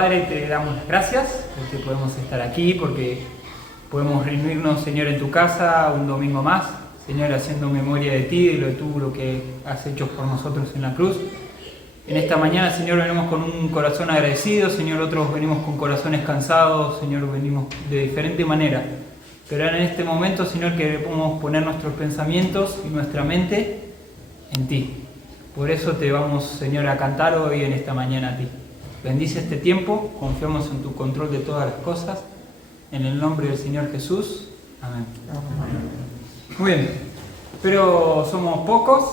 Padre, te damos las gracias porque podemos estar aquí, porque podemos reunirnos, Señor, en tu casa un domingo más, Señor, haciendo memoria de ti, de lo que has hecho por nosotros en la cruz. En esta mañana, Señor, venimos con un corazón agradecido, Señor, otros venimos con corazones cansados, Señor, venimos de diferente manera. Pero en este momento, Señor, queremos poner nuestros pensamientos y nuestra mente en ti. Por eso te vamos, Señor, a cantar hoy en esta mañana a ti. Bendice este tiempo, confiamos en tu control de todas las cosas. En el nombre del Señor Jesús. Amén. Muy bien, pero somos pocos,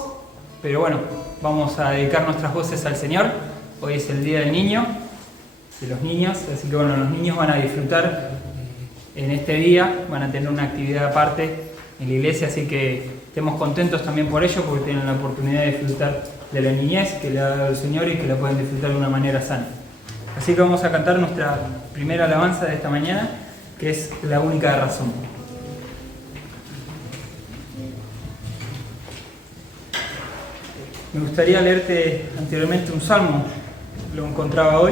pero bueno, vamos a dedicar nuestras voces al Señor. Hoy es el Día del Niño, de los niños, así que bueno, los niños van a disfrutar en este día, van a tener una actividad aparte en la iglesia, así que estemos contentos también por ello, porque tienen la oportunidad de disfrutar de la niñez que le ha dado el Señor y que la pueden disfrutar de una manera sana. Así que vamos a cantar nuestra primera alabanza de esta mañana, que es La única razón. Me gustaría leerte anteriormente un salmo, lo encontraba hoy.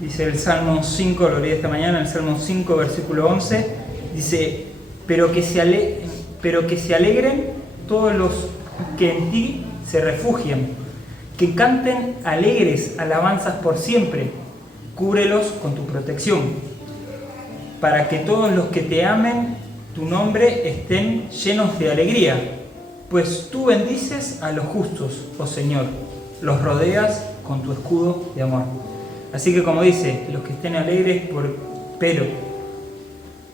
Dice el Salmo 5, lo leí esta mañana, el Salmo 5, versículo 11, dice: pero que se alegren todos los que en ti se refugian, que canten alegres alabanzas por siempre, cúbrelos con tu protección, para que todos los que te amen tu nombre estén llenos de alegría, pues tú bendices a los justos, oh Señor, los rodeas con tu escudo de amor. Así que como dice, los que estén alegres, pero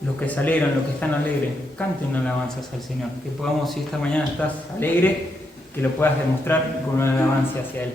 los que se alegran, los que están alegres, canten alabanzas al Señor. Que podamos, si esta mañana estás alegre, que lo puedas demostrar con una alabanza hacia Él.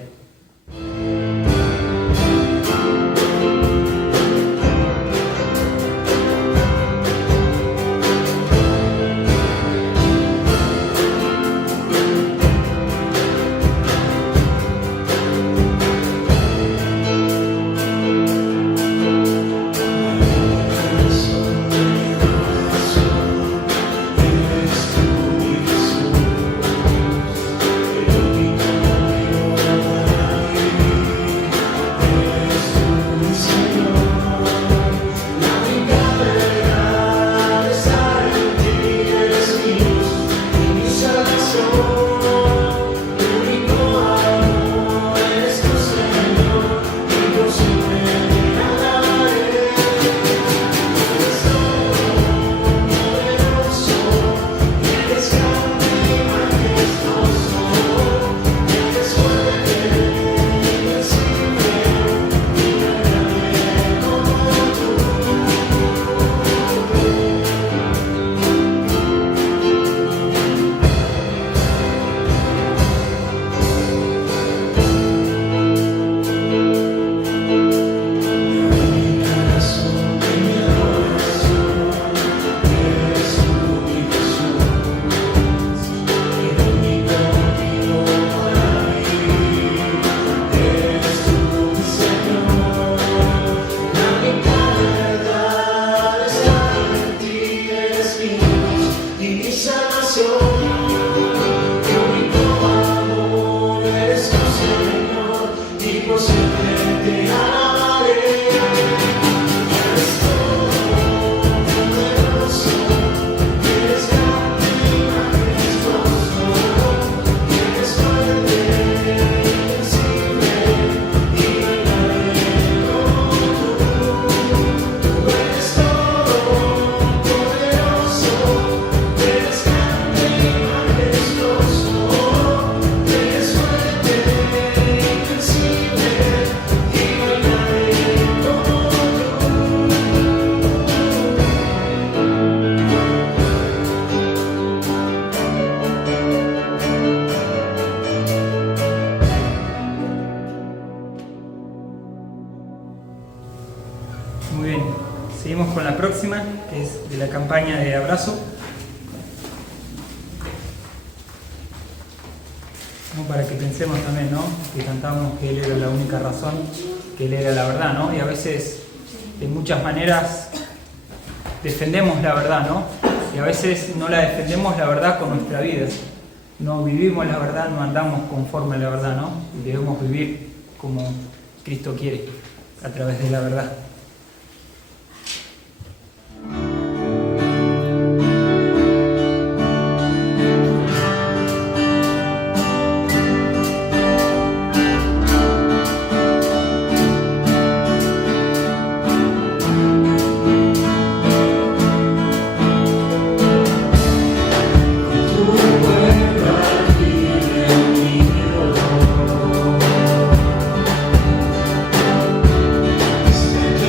Muy bien, seguimos con la próxima, que es de la campaña de Abrazo. Para que pensemos también, ¿no? Que cantamos que Él era la única razón, que Él era la verdad, ¿no? Y a veces, de muchas maneras, defendemos la verdad, ¿no? Y a veces no la defendemos la verdad con nuestra vida. No vivimos la verdad, no andamos conforme a la verdad, ¿no? Y debemos vivir como Cristo quiere. a través de la verdad. Stand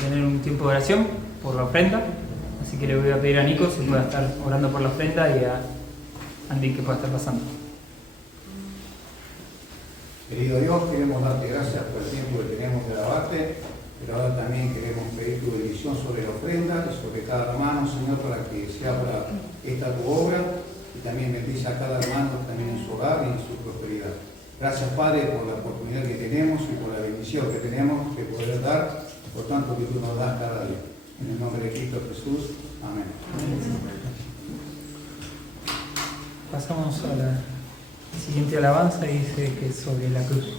tener un tiempo de oración por la ofrenda. Así que le voy a pedir a Nico si pueda estar orando por la ofrenda y a Andy que pueda estar pasando. Querido Dios, queremos darte gracias por el tiempo que tenemos de alabarte, pero ahora también queremos pedir tu bendición sobre la ofrenda y sobre cada hermano, Señor, para que sea para esta tu obra y también bendice a cada hermano también en su hogar y en su prosperidad. Gracias, Padre, por la oportunidad que tenemos y por la bendición que tenemos de poder dar, por tanto que tú nos das cada día. En el nombre de Cristo Jesús. Amén. Pasamos a la siguiente alabanza y dice que es sobre la cruz.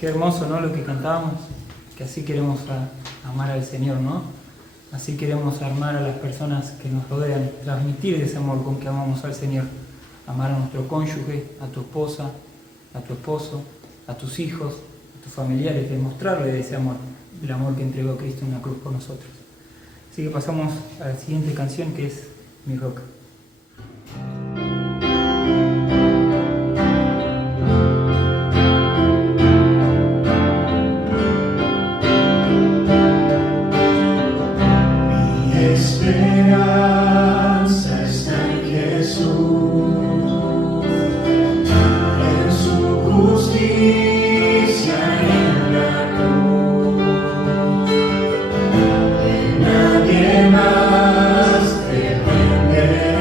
Qué hermoso, ¿no? Lo que cantábamos, que así queremos amar al Señor, ¿no? Así queremos amar a las personas que nos rodean, transmitir ese amor con que amamos al Señor. Amar a nuestro cónyuge, a tu esposa, a tu esposo, a tus hijos, a tus familiares, demostrarle ese amor, el amor que entregó Cristo en la cruz por nosotros. Así que pasamos a la siguiente canción, que es Mi Roca. Esperanza está en Jesús, en su justicia en la cruz, de nadie más dependeré.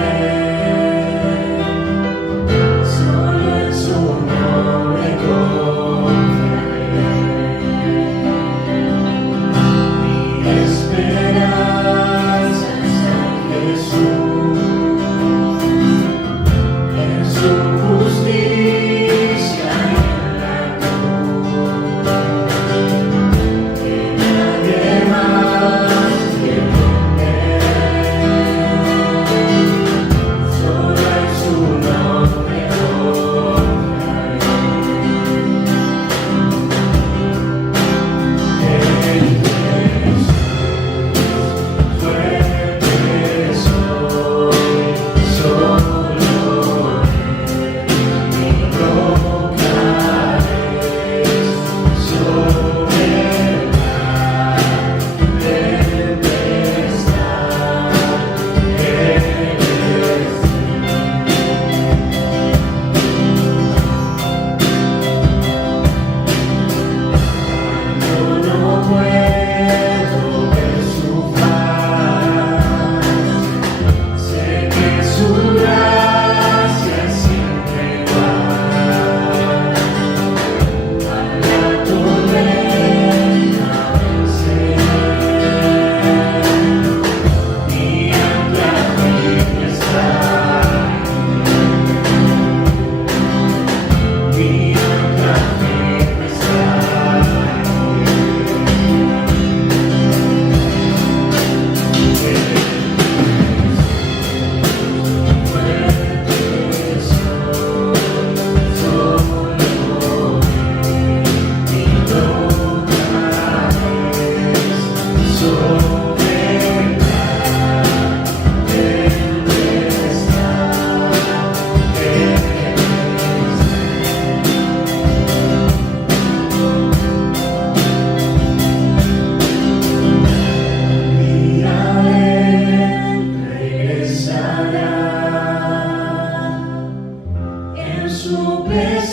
su presencia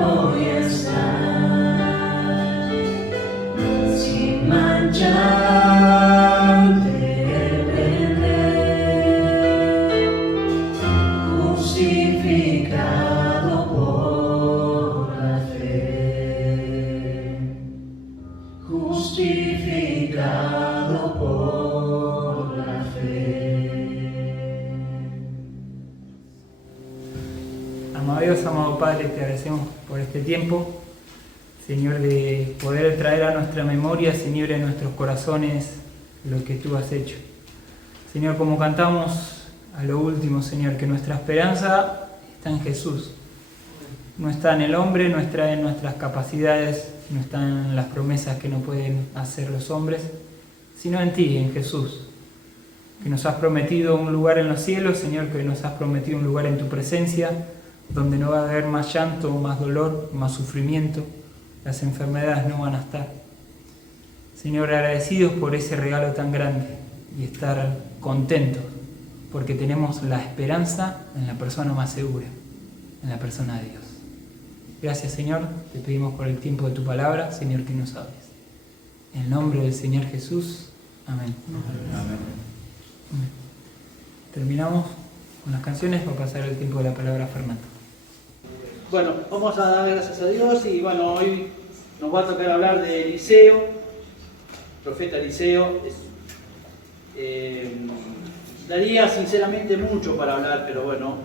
voy a estar, sin mancha te veré, justificado por la fe, justificado por la fe. Amado Dios, amado Padre, te agradecemos por este tiempo, Señor, de poder traer a nuestra memoria, Señor, en nuestros corazones lo que tú has hecho. Señor, como cantamos a lo último, Señor, que nuestra esperanza está en Jesús. No está en el hombre, no está en nuestras capacidades, no está en las promesas que no pueden hacer los hombres, sino en ti, en Jesús, que nos has prometido un lugar en los cielos, Señor, que nos has prometido un lugar en tu presencia, donde no va a haber más llanto, más dolor, más sufrimiento, las enfermedades no van a estar. Señor, agradecidos por ese regalo tan grande y estar contentos, porque tenemos la esperanza en la persona más segura, en la persona de Dios. Gracias, Señor, te pedimos por el tiempo de tu palabra, Señor, que nos hables. En el nombre del Señor Jesús, amén. Amén. Terminamos con las canciones, va a pasar el tiempo de la palabra a Fernando. Bueno, vamos a dar gracias a Dios y bueno, hoy nos va a tocar hablar de Eliseo, profeta Eliseo. Daría sinceramente mucho para hablar, pero bueno,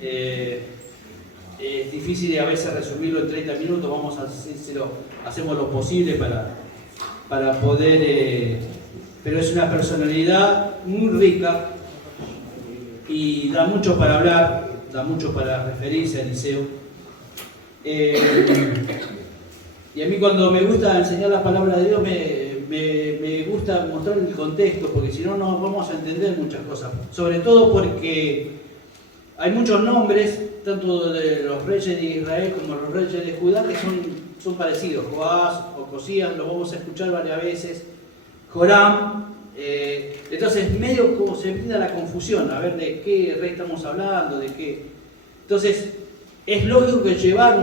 es difícil a veces resumirlo en 30 minutos, vamos a hacérselo, hacemos lo posible para poder, pero es una personalidad muy rica y da mucho para hablar, da mucho para referirse a Eliseo. Y a mí cuando me gusta enseñar la palabra de Dios me gusta mostrar el contexto, porque si no, no vamos a entender muchas cosas. Sobre todo porque hay muchos nombres, tanto de los reyes de Israel como los reyes de Judá, que son parecidos. Joás o Josías, lo vamos a escuchar varias veces. Joram. Entonces, medio como se brinda la confusión, a ver de qué rey estamos hablando, de qué. Entonces, es lógico que llevar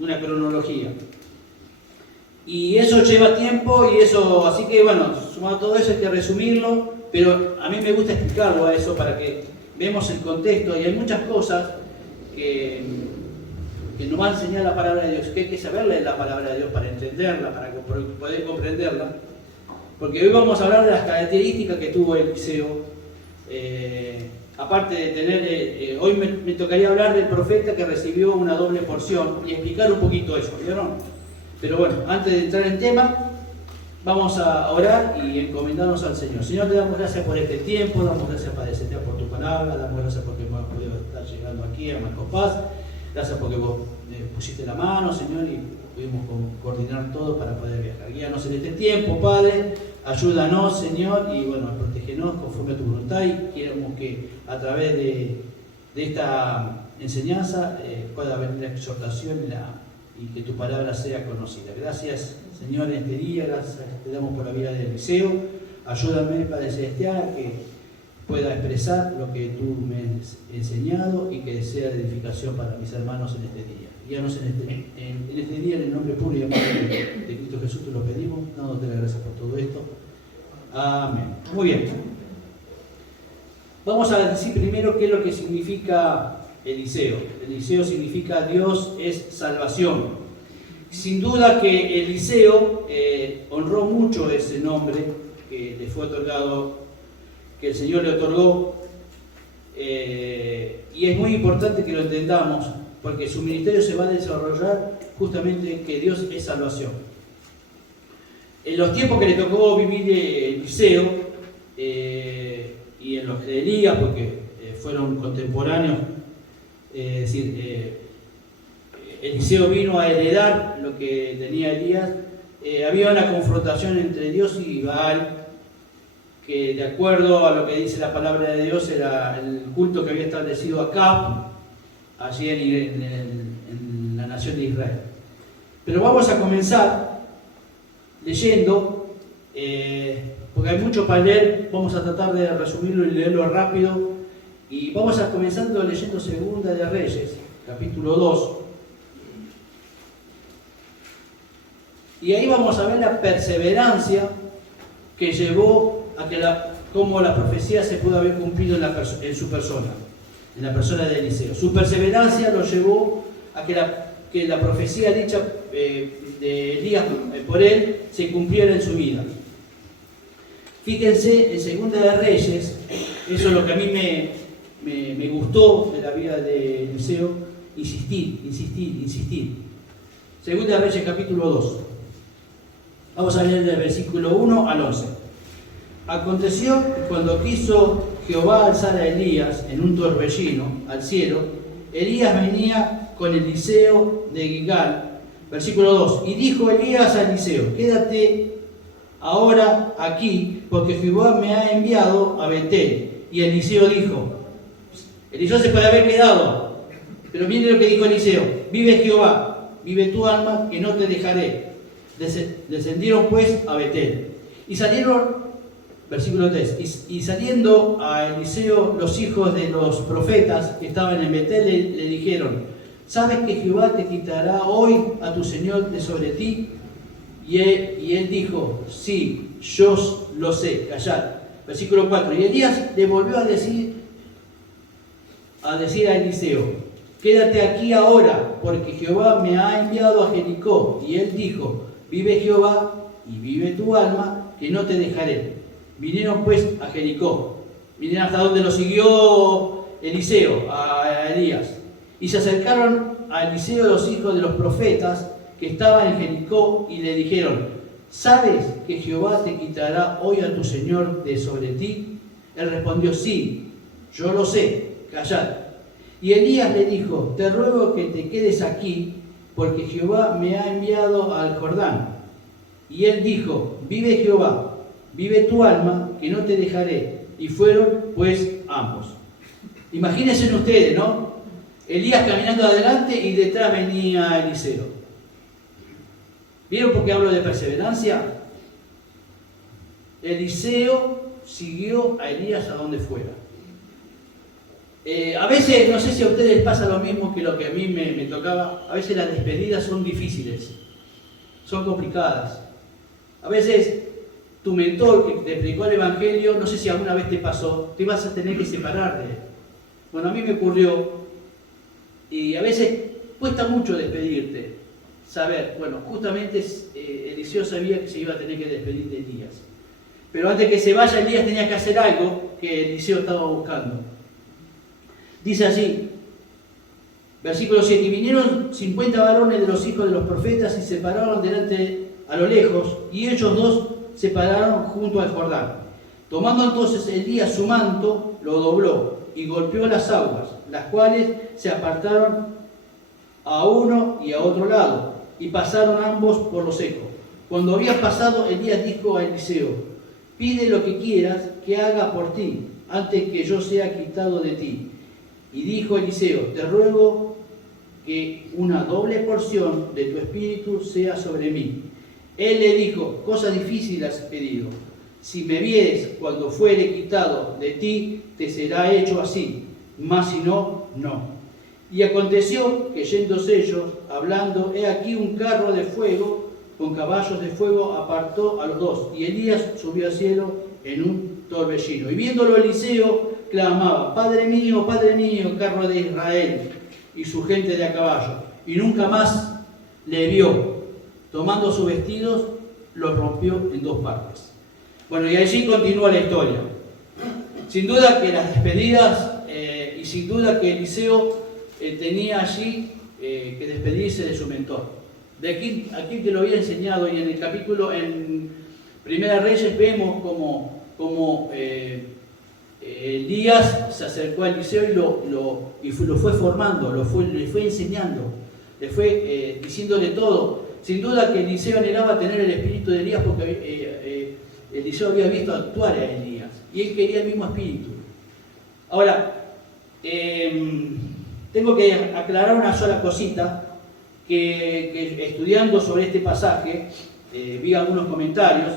una cronología. Y eso lleva tiempo y eso, así que bueno, sumado todo eso hay que resumirlo, pero a mí me gusta explicarlo a eso para que veamos el contexto y hay muchas cosas que nos va a enseñar la palabra de Dios, que hay que saber leer la palabra de Dios para entenderla, para poder comprenderla, porque hoy vamos a hablar de las características que tuvo Eliseo. Aparte de tener, hoy me tocaría hablar del profeta que recibió una doble porción y explicar un poquito eso, ¿vieron? Pero bueno, antes de entrar en tema, vamos a orar y encomendarnos al Señor. Señor, te damos gracias por este tiempo, damos gracias, Padre Celestial, por tu palabra, damos gracias porque hemos podido estar llegando aquí a Marcos Paz, gracias porque vos pusiste la mano, Señor, y pudimos coordinar todo para poder viajar. Guíanos en este tiempo, Padre, ayúdanos, Señor, y bueno, protégenos conforme a tu voluntad y queremos que a través de esta enseñanza pueda haber la exhortación y que tu palabra sea conocida. Gracias, Señor, en este día, gracias te damos por la vida de Eliseo. Ayúdame, Padre Celestial, a que pueda expresar lo que tú me has enseñado y que sea de edificación para mis hermanos en este día. Guíanos en este día, en el nombre puro y amado de Cristo Jesús, te lo pedimos, dándote las gracias por todo esto. Amén. Muy bien. Vamos a decir primero qué es lo que significa Eliseo. Eliseo significa Dios es salvación. Sin duda que Eliseo honró mucho ese nombre que le fue otorgado, que el Señor le otorgó, y es muy importante que lo entendamos, porque su ministerio se va a desarrollar justamente en que Dios es salvación. En los tiempos que le tocó vivir Eliseo, y en los de Elías, porque fueron contemporáneos, es decir, Eliseo vino a heredar lo que tenía Elías, había una confrontación entre Dios y Baal, que de acuerdo a lo que dice la palabra de Dios era el culto que había establecido Acab, allí en la nación de Israel. Pero vamos a comenzar leyendo, porque hay mucho para leer, vamos a tratar de resumirlo y leerlo rápido. Y vamos a comenzando leyendo Segunda de Reyes, capítulo 2. Y ahí vamos a ver la perseverancia que llevó a que cómo la profecía se pudo haber cumplido en su persona, en la persona de Eliseo. Su perseverancia lo llevó a que la profecía dicha de Elías por él se cumpliera en su vida. Fíjense, en Segunda de Reyes, eso es lo que a mí me gustó de la vida de Eliseo, insistir. Segunda de Reyes, capítulo 2. Vamos a leer del versículo 1 al 11. Aconteció que cuando quiso Jehová alzar a Elías en un torbellino al cielo, Elías venía con Eliseo de Gilgal. Versículo 2. Y dijo Elías a Eliseo: quédate ahora aquí, porque Jehová me ha enviado a Betel. Y Eliseo dijo, Eliseo se puede haber quedado, pero mire lo que dijo Eliseo: vive Jehová, vive tu alma, que no te dejaré. Descendieron pues a Betel. Y salieron, versículo 3, y saliendo a Eliseo los hijos de los profetas que estaban en Betel, le dijeron: ¿sabes que Jehová te quitará hoy a tu señor de sobre ti? Y él dijo: sí, yo lo sé, callad. Versículo 4, y Elías le volvió a decir a Eliseo: quédate aquí ahora, porque Jehová me ha enviado a Jericó. Y él dijo: vive Jehová y vive tu alma, que no te dejaré. Vinieron pues a Jericó. Vinieron hasta donde lo siguió Eliseo, a Elías. Y se acercaron a Eliseo los hijos de los profetas que estaban en Jericó y le dijeron: ¿sabes que Jehová te quitará hoy a tu señor de sobre ti? Él respondió: sí, yo lo sé, callad. Y Elías le dijo: te ruego que te quedes aquí, porque Jehová me ha enviado al Jordán. Y él dijo: vive Jehová, vive tu alma, que no te dejaré. Y fueron pues ambos. Imagínense ustedes, ¿no? Elías caminando adelante y detrás venía Eliseo. ¿Vieron por qué hablo de perseverancia? Eliseo siguió a Elías a donde fuera. A veces, no sé si a ustedes les pasa lo mismo que lo que a mí me tocaba, a veces las despedidas son difíciles, son complicadas. A veces tu mentor que te predicó el Evangelio, no sé si alguna vez te pasó, te vas a tener que separar de él. Bueno, a mí me ocurrió, y a veces cuesta mucho despedirte. Saber, bueno, justamente Eliseo sabía que se iba a tener que despedir de Elías. Pero antes que se vaya, Elías tenía que hacer algo que Eliseo estaba buscando. Dice así, versículo 7, y vinieron 50 varones de los hijos de los profetas y se pararon delante a lo lejos, y ellos dos se pararon junto al Jordán. Tomando entonces Elías su manto, lo dobló y golpeó las aguas, las cuales se apartaron a uno y a otro lado, y pasaron ambos por lo seco. Cuando había pasado, Elías dijo a Eliseo: pide lo que quieras que haga por ti, antes que yo sea quitado de ti. Y dijo Eliseo: te ruego que una doble porción de tu espíritu sea sobre mí. Él le dijo: cosa difícil has pedido. Si me vieres cuando fuere quitado de ti, te será hecho así, mas si no, no. Y aconteció que yéndose ellos, hablando, he aquí un carro de fuego, con caballos de fuego, apartó a los dos, y Elías subió al cielo en un torbellino. Y viéndolo Eliseo, clamaba: Padre mío, carro de Israel, y su gente de a caballo. Y nunca más le vio. Tomando sus vestidos, los rompió en dos partes. Bueno, y allí continúa la historia. Sin duda que las despedidas, y sin duda que Eliseo tenía allí que despedirse de su mentor. De aquí te lo había enseñado, y en el capítulo, en Primera Reyes, vemos como Elías se acercó a Eliseo y lo fue formando, le fue enseñando, le fue diciéndole todo. Sin duda que Eliseo anhelaba tener el espíritu de Elías, porque Eliseo había visto actuar a Elías y él quería el mismo espíritu. Ahora, tengo que aclarar una sola cosita, que estudiando sobre este pasaje vi algunos comentarios.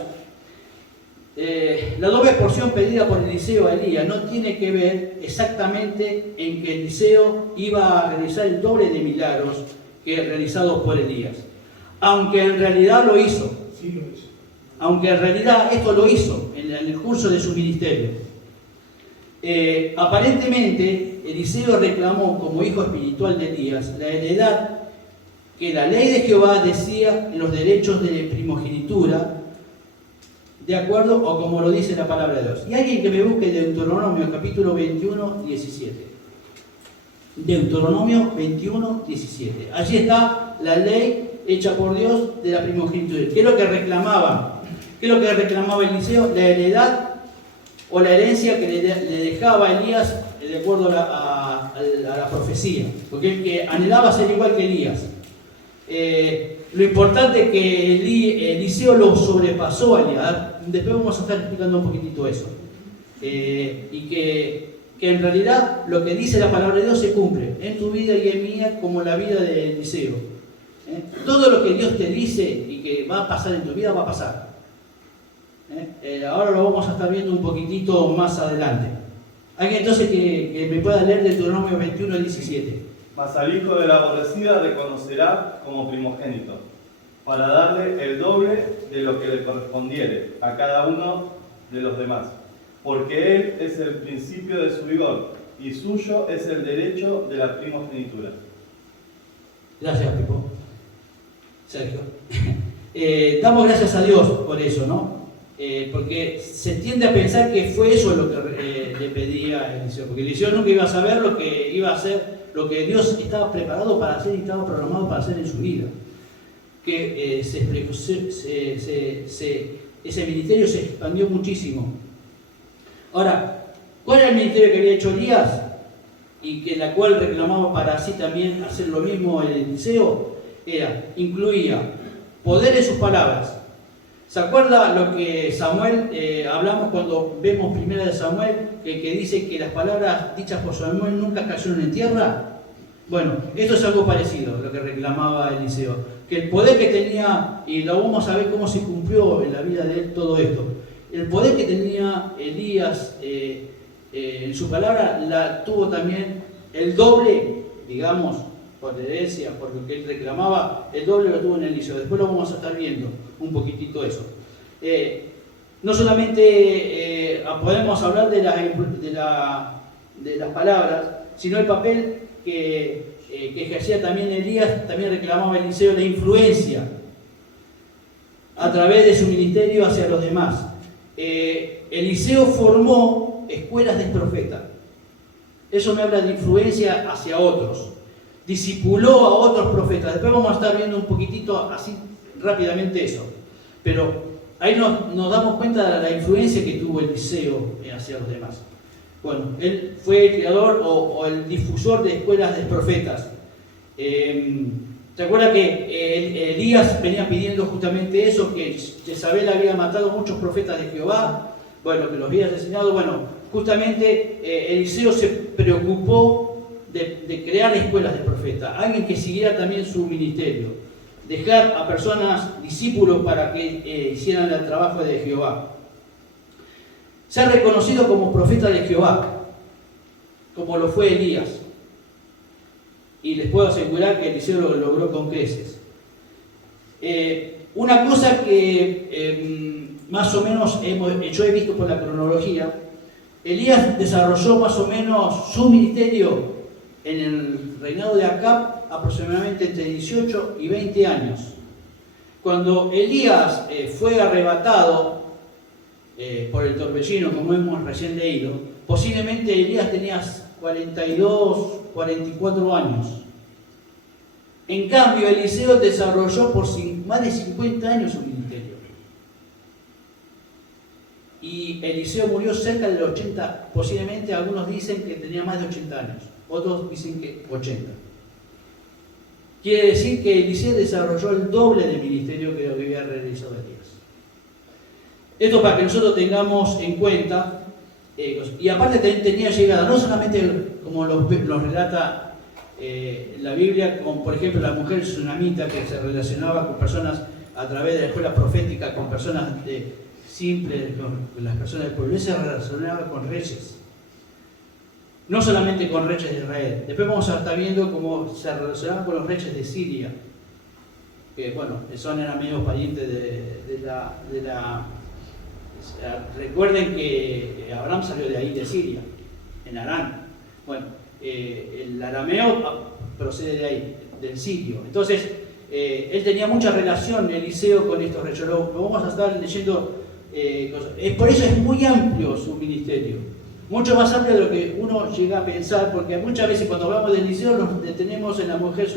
La doble porción pedida por Eliseo a Elías no tiene que ver exactamente en que Eliseo iba a realizar el doble de milagros que realizados por Elías. Aunque en realidad lo hizo. Sí lo hizo. Aunque en realidad esto lo hizo en el curso de su ministerio. Aparentemente, Eliseo reclamó como hijo espiritual de Elías la heredad que la ley de Jehová decía en los derechos de primogenitura, de acuerdo o como lo dice la palabra de Dios. Y alguien que me busque Deuteronomio capítulo 21, 17. Deuteronomio 21, 17. Allí está la ley hecha por Dios de la primogenitura. ¿Qué es lo que reclamaba? ¿Qué es lo que reclamaba Eliseo? La heredad o la herencia que le dejaba a Elías de acuerdo a la profecía. Porque él que anhelaba ser igual que Elías. Lo importante es que Eliseo lo sobrepasó a Elías. Después vamos a estar explicando un poquitito eso. Y que en realidad lo que dice la palabra de Dios se cumple en tu vida y en mía como la vida de Eliseo. Todo lo que Dios te dice y que va a pasar en tu vida va a pasar. Ahora lo vamos a estar viendo un poquitito más adelante. Alguien entonces que me pueda leer Deuteronomio 21, 17. Mas al hijo de la aborrecida reconocerá como primogénito, para darle el doble de lo que le correspondiere a cada uno de los demás. Porque él es el principio de su vigor, y suyo es el derecho de la primogenitura. Gracias, Pipo. Sergio. Damos gracias a Dios por eso, ¿no? Porque se tiende a pensar que fue eso lo que le pedía a Eliseo. Porque Eliseo nunca iba a saber lo que iba a hacer, lo que Dios estaba preparado para hacer y estaba programado para hacer en su vida. Que ese ministerio se expandió muchísimo. Ahora, ¿cuál era el ministerio que había hecho Elías? Y que la cual reclamaba para sí también hacer lo mismo el Eliseo. Incluía poder en sus palabras. ¿Se acuerda lo que Samuel, hablamos cuando vemos primera de Samuel, que dice que las palabras dichas por Samuel nunca cayeron en tierra? Bueno, esto es algo parecido a lo que reclamaba Eliseo. Que el poder que tenía, y lo vamos a ver cómo se cumplió en la vida de él todo esto, el poder que tenía Elías en su palabra, la tuvo también el doble, digamos, por herencia, por lo que él reclamaba, el doble lo tuvo en Eliseo. Después lo vamos a estar viendo un poquitito eso. No solamente podemos hablar de las palabras, sino el papel que ejercía también Elías, también reclamaba Eliseo la influencia a través de su ministerio hacia los demás. Eliseo formó escuelas de profetas. Eso me habla de influencia hacia otros. Discipuló a otros profetas. Después vamos a estar viendo un poquitito así rápidamente eso. Pero ahí nos damos cuenta de la influencia que tuvo Eliseo hacia los demás. Bueno, él fue el creador o el difusor de escuelas de profetas. ¿Se acuerda que Elías venía pidiendo justamente eso? Que Jezabel había matado a muchos profetas de Jehová. Bueno, que los había asesinado. Bueno, justamente Eliseo se preocupó de crear escuelas de profetas, alguien que siguiera también su ministerio, dejar a personas, discípulos para que hicieran el trabajo de Jehová. Ser reconocido como profeta de Jehová, como lo fue Elías. Y les puedo asegurar que Eliseo lo logró con creces. Una cosa que más o menos yo he visto por la cronología, Elías desarrolló más o menos su ministerio en el reinado de Acab aproximadamente entre 18 y 20 años. Cuando Elías fue arrebatado por el torbellino, como hemos recién leído, posiblemente Elías tenía 42, 44 años. En cambio, Eliseo desarrolló por más de 50 años su ministerio. Y Eliseo murió cerca de los 80, posiblemente algunos dicen que tenía más de 80 años. Otros dicen que 80. Quiere decir que Eliseo desarrolló el doble del ministerio que lo que había realizado Elías. Esto para que nosotros tengamos en cuenta, y aparte tenía llegada, no solamente como los relata la Biblia, como por ejemplo la mujer tsunamita que se relacionaba con personas a través de la escuela profética, con personas simple con las personas del pueblo, él se relacionaba con reyes. No solamente con reyes de Israel. Después vamos a estar viendo cómo se relacionaba con los reyes de Siria. Que bueno, eran medio parientes de la... Recuerden que Abraham salió de ahí, de Siria, en Arán. Bueno, el arameo procede de ahí, del sirio. Entonces, él tenía mucha relación, Eliseo, con estos reyes. Lo vamos a estar leyendo cosas. Por eso es muy amplio su ministerio. Mucho más amplio de lo que uno llega a pensar, porque muchas veces cuando hablamos de Eliseo nos detenemos en la mujer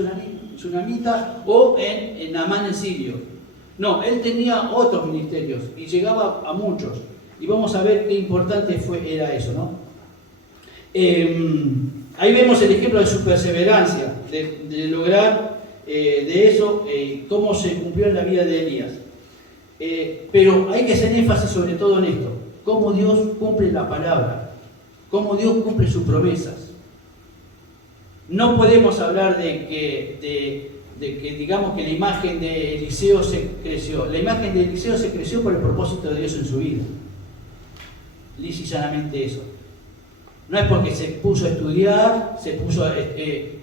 tsunamita o en Naamán el sirio. No, él tenía otros ministerios y llegaba a muchos. Y vamos a ver qué importante era eso, ¿no? Ahí vemos el ejemplo de su perseverancia, de lograr de eso cómo se cumplió en la vida de Elías. Pero hay que hacer énfasis sobre todo en esto, cómo Dios cumple la palabra, cómo Dios cumple sus promesas. No podemos hablar de que digamos que la imagen de Eliseo se creció. La imagen de Eliseo se creció por el propósito de Dios en su vida. Lisa y llanamente eso. No es porque se puso a estudiar,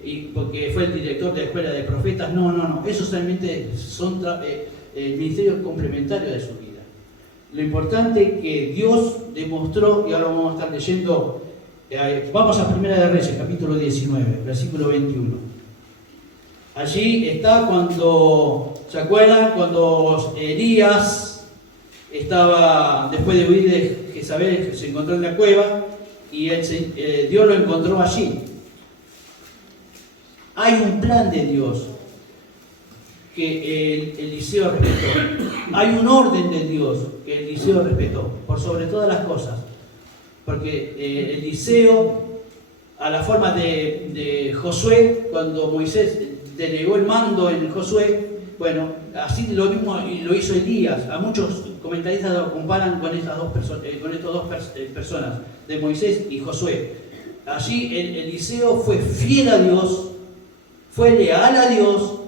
y porque fue el director de la escuela de profetas. No. Eso solamente son ministerios complementarios de su vida. Lo importante es que Dios demostró, y ahora vamos a estar leyendo, vamos a Primera de Reyes, capítulo 19, versículo 21. Allí está cuando, ¿se acuerdan? Cuando Elías estaba, después de huir de Jezabel, se encontró en la cueva y Dios lo encontró allí. Hay un plan de Dios que Eliseo respetó. Hay un orden de Dios que Eliseo respetó, por sobre todas las cosas. Porque Eliseo, a la forma de Josué, cuando Moisés delegó el mando en Josué, bueno, así lo mismo y lo hizo Elías. A muchos comentaristas lo comparan con estas dos personas, de Moisés y Josué. Allí Eliseo fue fiel a Dios, fue leal a Dios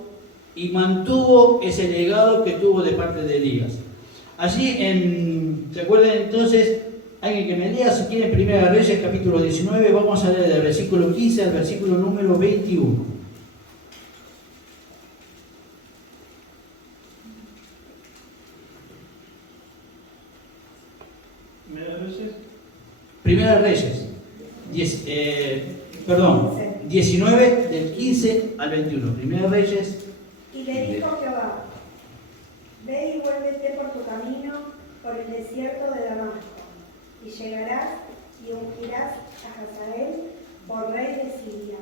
y mantuvo ese legado que tuvo de parte de Elías. Allí, ¿se acuerdan entonces? Alguien que me lea, si quiere, Primera de Reyes, capítulo 19, vamos a leer del versículo 15 al versículo número 21. Primera de Reyes, 19, del 15 al 21. Primera de Reyes. Y le dijo Jehová: ve y vuélvete por tu camino por el desierto de Damasco, y llegarás y ungirás a Hazael por rey de Siria.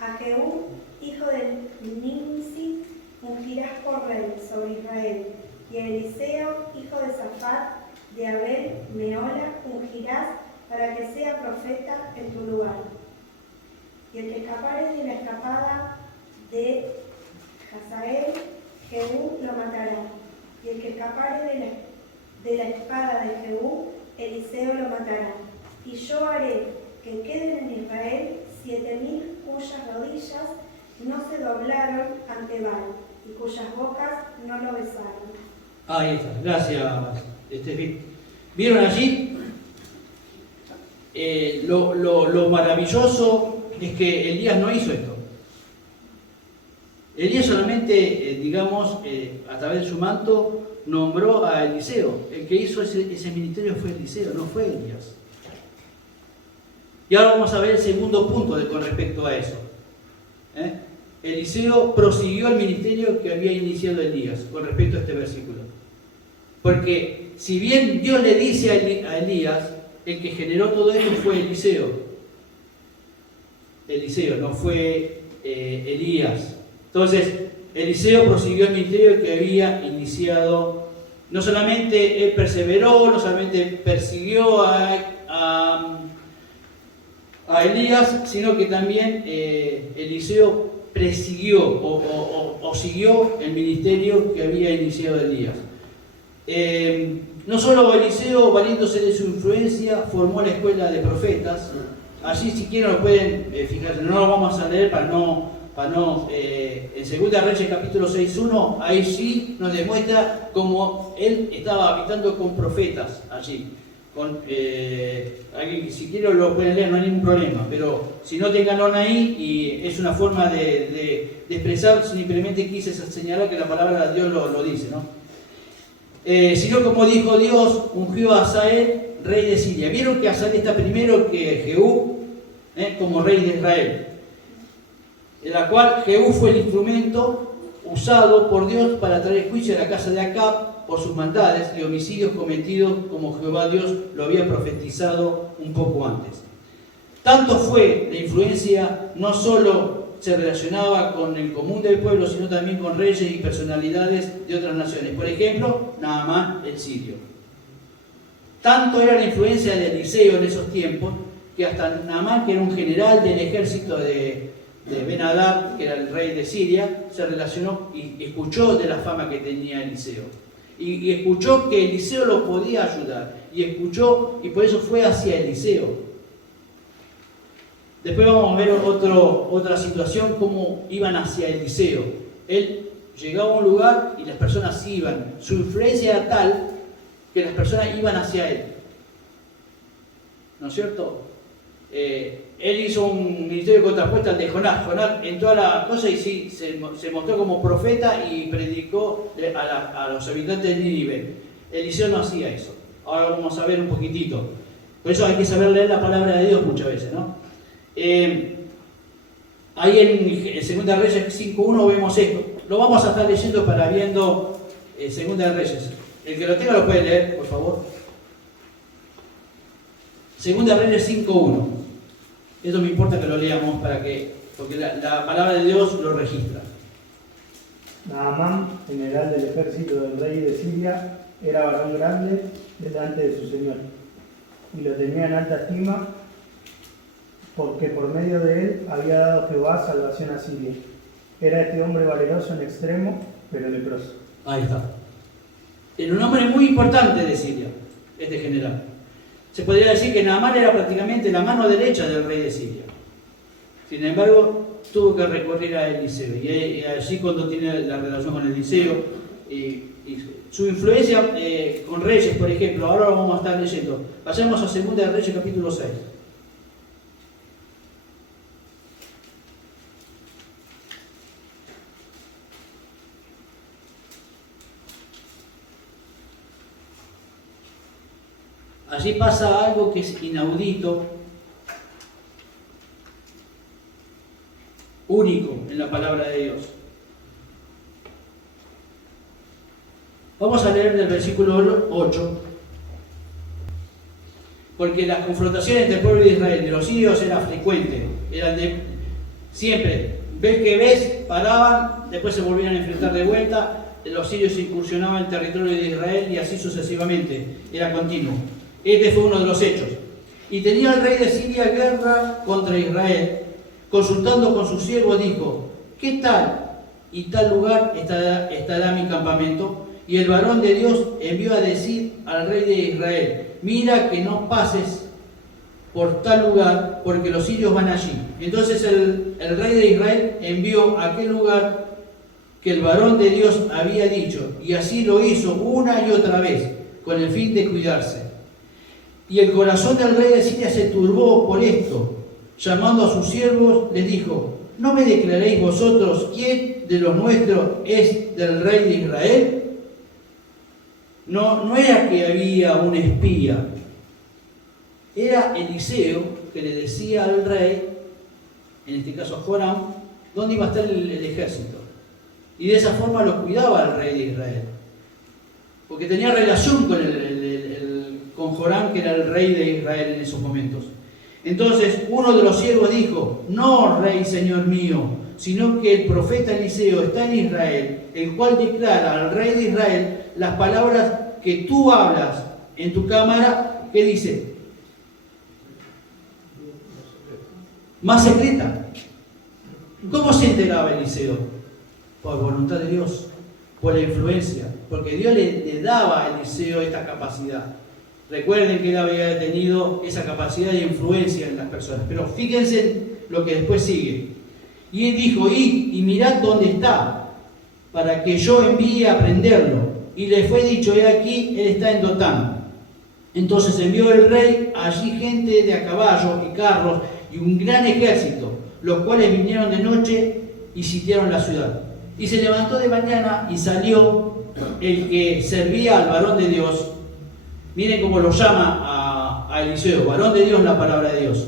A Jehú, hijo de Nimsi, ungirás por rey sobre Israel, y a Eliseo, hijo de Safat, de Abel Meola, ungirás para que sea profeta en tu lugar. Y el que escapare de la escapada de Hazael, Jehú lo matará. Y el que escapare de la espada de Jehú, Eliseo lo matará. Y yo haré que queden en Israel 7,000 cuyas rodillas no se doblaron ante Baal, y cuyas bocas no lo besaron. Ahí está, gracias, Estefi. ¿Vieron allí? Lo maravilloso es que Elías no hizo esto. Elías solamente, a través de su manto, nombró a Eliseo. El que hizo ese ministerio fue Eliseo, no fue Elías. Y ahora vamos a ver el segundo punto con respecto a eso. Eliseo prosiguió el ministerio que había iniciado Elías con respecto a este versículo. Porque si bien Dios le dice a Elías, el que generó todo esto fue Eliseo. Eliseo, no fue Elías. Entonces, Eliseo prosiguió el ministerio que había iniciado. No solamente él perseveró, no solamente persiguió a Elías, sino que también Eliseo presiguió o siguió el ministerio que había iniciado Elías. No solo Eliseo, valiéndose de su influencia, formó la escuela de profetas. Allí, si quieren, lo pueden fijarse. No lo vamos a leer para no en 2 Reyes capítulo 6.1, ahí sí nos demuestra cómo él estaba habitando con profetas allí. Alguien que si quiere lo pueden leer, no hay ningún problema, pero si no tenganlo ahí, y es una forma de expresar, simplemente quise señalar que la palabra de Dios lo dice, ¿no? Sino como dijo Dios, ungió a Hazael, rey de Siria. Vieron que Hazael está primero que Jehú, como rey de Israel, en la cual Jehú fue el instrumento usado por Dios para traer juicio a la casa de Acab por sus maldades y homicidios cometidos como Jehová Dios lo había profetizado un poco antes. Tanto fue la influencia, no solo se relacionaba con el común del pueblo, sino también con reyes y personalidades de otras naciones. Por ejemplo, Naamán el sirio. Tanto era la influencia de Eliseo en esos tiempos, que hasta Naamán, que era un general del ejército de Ben-Hadad, que era el rey de Siria, se relacionó y escuchó de la fama que tenía Eliseo. Y escuchó que Eliseo lo podía ayudar. Y escuchó, y por eso fue hacia Eliseo. Después vamos a ver otra situación, cómo iban hacia Eliseo. Él llegaba a un lugar y las personas iban. Su influencia era tal que las personas iban hacia él. ¿No es cierto? Él hizo un ministerio contrapuesto al de Jonás. Jonás entró a la cosa y sí, se mostró como profeta y predicó a los habitantes de Nínive. Eliseo no hacía eso. Ahora vamos a ver un poquitito. Por eso hay que saber leer la palabra de Dios muchas veces, ¿no? Ahí en 2 Reyes 5.1 vemos esto. Lo vamos a estar leyendo para viendo 2 Reyes. El que lo tenga lo puede leer, por favor. 2 Reyes 5.1. Eso me importa que lo leamos porque la palabra de Dios lo registra. Naamán, general del ejército del rey de Siria, era varón grande delante de su señor, y lo tenía en alta estima, porque por medio de él había dado Jehová salvación a Siria. Era este hombre valeroso en extremo, pero leproso. Ahí está. Era un hombre muy importante de Siria, este general. Se podría decir que Naamán era prácticamente la mano derecha del rey de Siria. Sin embargo, tuvo que recurrir a Eliseo. Y así cuando tiene la relación con Eliseo, y su influencia con reyes, por ejemplo, ahora lo vamos a estar leyendo. Pasemos a 2 Reyes capítulo 6. Allí pasa algo que es inaudito, único en la palabra de Dios. Vamos a leer del versículo 8, porque las confrontaciones entre el pueblo de Israel y los sirios eran frecuentes, eran siempre, ves que ves, paraban, después se volvían a enfrentar de vuelta, los sirios incursionaban en el territorio de Israel y así sucesivamente, era continuo. Este fue uno de los hechos. Y tenía el rey de Siria guerra contra Israel. Consultando con sus siervos dijo, ¿qué tal y tal lugar estará mi campamento? Y el varón de Dios envió a decir al rey de Israel, mira que no pases por tal lugar, porque los sirios van allí. Entonces el rey de Israel envió a aquel lugar que el varón de Dios había dicho, y así lo hizo una y otra vez, con el fin de cuidarse. Y el corazón del rey de Siria se turbó por esto. Llamando a sus siervos, les dijo, ¿no me declaréis vosotros quién de los nuestros es del rey de Israel? No era que había un espía. Era Eliseo que le decía al rey, en este caso a Joram, dónde iba a estar el ejército. Y de esa forma lo cuidaba al rey de Israel. Porque tenía relación con Joram, que era el rey de Israel en esos momentos. Entonces uno de los siervos dijo, no, rey, señor mío, sino que el profeta Eliseo está en Israel, el cual declara al rey de Israel las palabras que tú hablas en tu cámara, que dice, más secreta. ¿Cómo se enteraba Eliseo? Por voluntad de Dios, por la influencia, porque Dios le daba a Eliseo esta capacidad. Recuerden que él había tenido esa capacidad de influencia en las personas. Pero fíjense lo que después sigue. Y él dijo, id y mirad dónde está, para que yo envíe a prenderlo. Y le fue dicho, he aquí, él está en Dotán. Entonces envió el rey allí gente de a caballo y carros y un gran ejército, los cuales vinieron de noche y sitiaron la ciudad. Y se levantó de mañana y salió el que servía al varón de Dios. Miren cómo lo llama a Eliseo, varón de Dios, la palabra de Dios.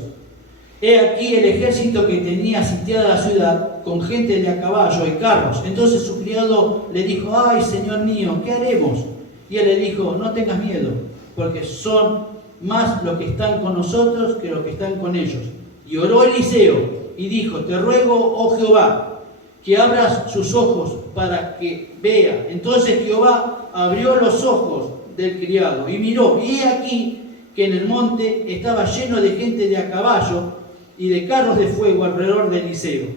He aquí el ejército que tenía sitiada la ciudad con gente de a caballo y carros. Entonces su criado le dijo, ay, señor mío, ¿qué haremos? Y él le dijo, no tengas miedo, porque son más los que están con nosotros que los que están con ellos. Y oró Eliseo y dijo, te ruego, oh Jehová, que abras sus ojos para que vea. Entonces Jehová abrió los ojos del criado y miró, y he aquí que en el monte estaba lleno de gente de a caballo y de carros de fuego alrededor de Eliseo.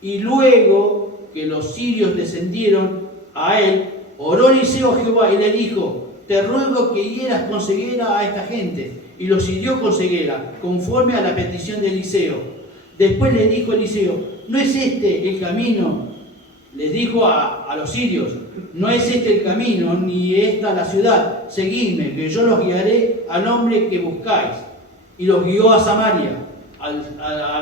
Y luego que los sirios descendieron a él, oró Eliseo a Jehová y le dijo, te ruego que hieras con ceguera a esta gente. Y los hirió con ceguera, conforme a la petición de Eliseo. Después le dijo Eliseo, ¿no es este el camino? Les dijo a los sirios, no es este el camino, ni esta la ciudad. Seguidme, que yo los guiaré al hombre que buscáis. Y los guió a Samaria, a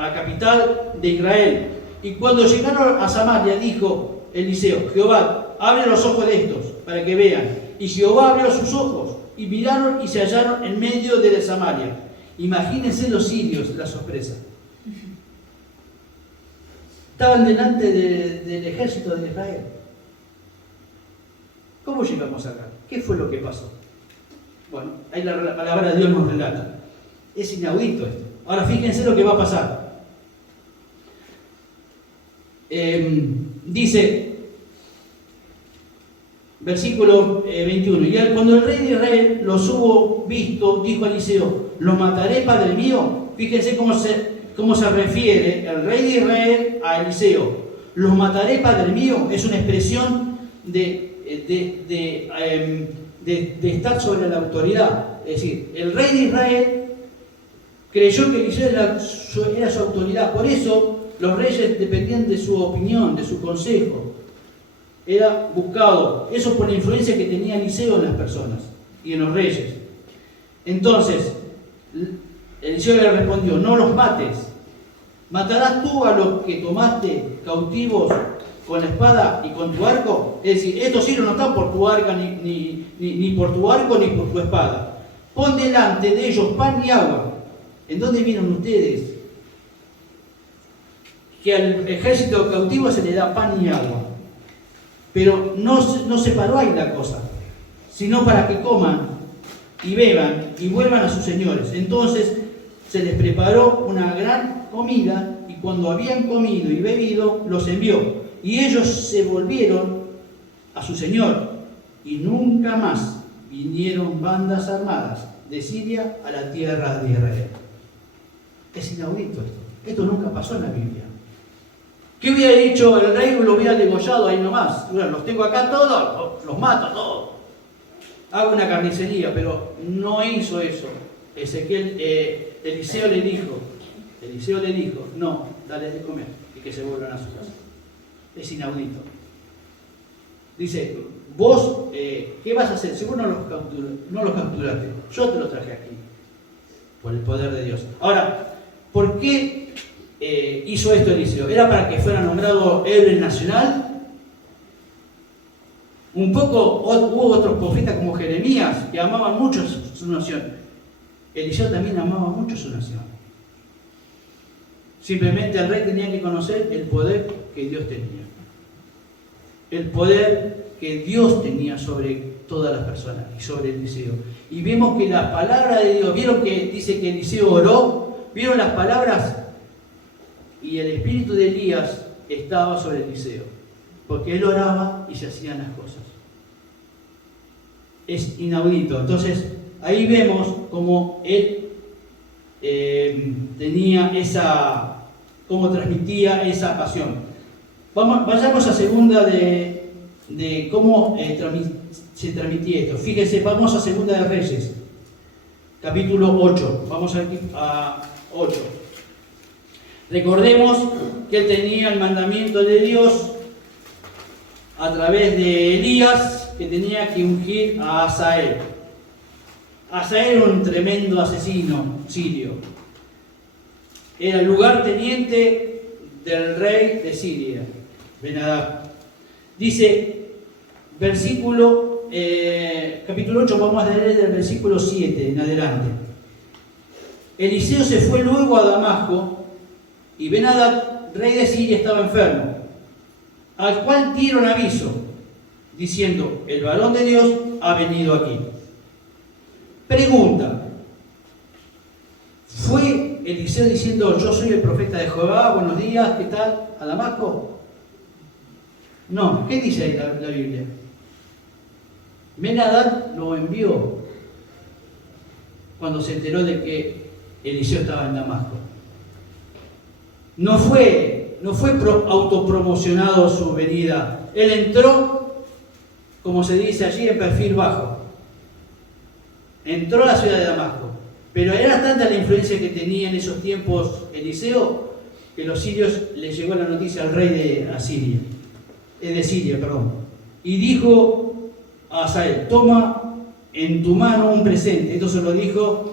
la capital de Israel. Y cuando llegaron a Samaria, dijo Eliseo, Jehová, abre los ojos de estos, para que vean. Y Jehová abrió sus ojos, y miraron y se hallaron en medio de Samaria. Imagínense los sirios, la sorpresa. Estaban delante del ejército de Israel. ¿Cómo llegamos acá? ¿Qué fue lo que pasó? Bueno, ahí la palabra de Dios nos relata. Es inaudito esto. Ahora fíjense lo que va a pasar. Dice, versículo 21, y cuando el rey de Israel los hubo visto, dijo a Eliseo, ¿los mataré, padre mío? Fíjense cómo se refiere el rey de Israel a Eliseo. Los mataré, padre mío, es una expresión de estar sobre la autoridad. Es decir, el rey de Israel creyó que Eliseo era su autoridad. Por eso los reyes dependían de su opinión, de su consejo. Era buscado. Eso por la influencia que tenía Eliseo en las personas y en los reyes. Entonces, Eliseo le respondió, no los mates. ¿Matarás tú a los que tomaste cautivos con la espada y con tu arco? Es decir, estos sirios no están por tu arca, ni por tu arco ni por tu espada. Pon delante de ellos pan y agua. ¿En dónde vieron ustedes que al ejército cautivo se le da pan y agua? Pero no se paró ahí la cosa, sino para que coman y beban y vuelvan a sus señores. Entonces se les preparó una gran comida, y cuando habían comido y bebido, los envió. Y ellos se volvieron a su señor, y nunca más vinieron bandas armadas de Siria a la tierra de Israel. Es inaudito esto. Esto nunca pasó en la Biblia. ¿Qué hubiera dicho el rey? Lo hubiera degollado ahí nomás. Bueno, los tengo acá todos, los mato a todos. Hago una carnicería, pero no hizo eso. Eliseo le dijo, no, dale de comer y que se vuelvan a su casa. Es inaudito. Dice, vos, ¿qué vas a hacer? Si vos no los capturaste, yo te los traje aquí, por el poder de Dios. Ahora, ¿por qué hizo esto Eliseo? ¿Era para que fuera nombrado héroe nacional? Un poco hubo otros profetas como Jeremías que amaban mucho su nación. Eliseo también amaba mucho su nación. Simplemente el rey tenía que conocer el poder que Dios tenía. El poder que Dios tenía sobre todas las personas y sobre Eliseo. Y vemos que la palabra de Dios, ¿vieron que dice que Eliseo oró? ¿Vieron las palabras? Y el espíritu de Elías estaba sobre Eliseo, porque él oraba y se hacían las cosas. Es inaudito. Entonces, ahí vemos cómo él tenía cómo transmitía esa pasión. Vayamos a segunda de cómo se transmitía esto. Fíjense, vamos a Segunda de Reyes, capítulo 8. Vamos aquí a 8. Recordemos que él tenía el mandamiento de Dios a través de Elías, que tenía que ungir a Hazael. Hazael era un tremendo asesino sirio. Era el lugarteniente del rey de Siria, Ben-Hadad. Dice, capítulo 8, vamos a leer del versículo 7 en adelante. Eliseo se fue luego a Damasco y Ben-Hadad, rey de Siria, estaba enfermo, al cual dieron aviso, diciendo, el varón de Dios ha venido aquí. Pregunta, ¿fue Eliseo diciendo, yo soy el profeta de Jehová, buenos días, qué tal, a Damasco? No, ¿qué dice ahí la Biblia? Ben-Hadad lo envió cuando se enteró de que Eliseo estaba en Damasco. No fue autopromocionado su venida. Él entró, como se dice allí, en perfil bajo. Entró a la ciudad de Damasco. Pero era tanta la influencia que tenía en esos tiempos Eliseo, que los sirios le llegó la noticia al rey de Siria. Y dijo a Hazael, toma en tu mano un presente. Esto se lo dijo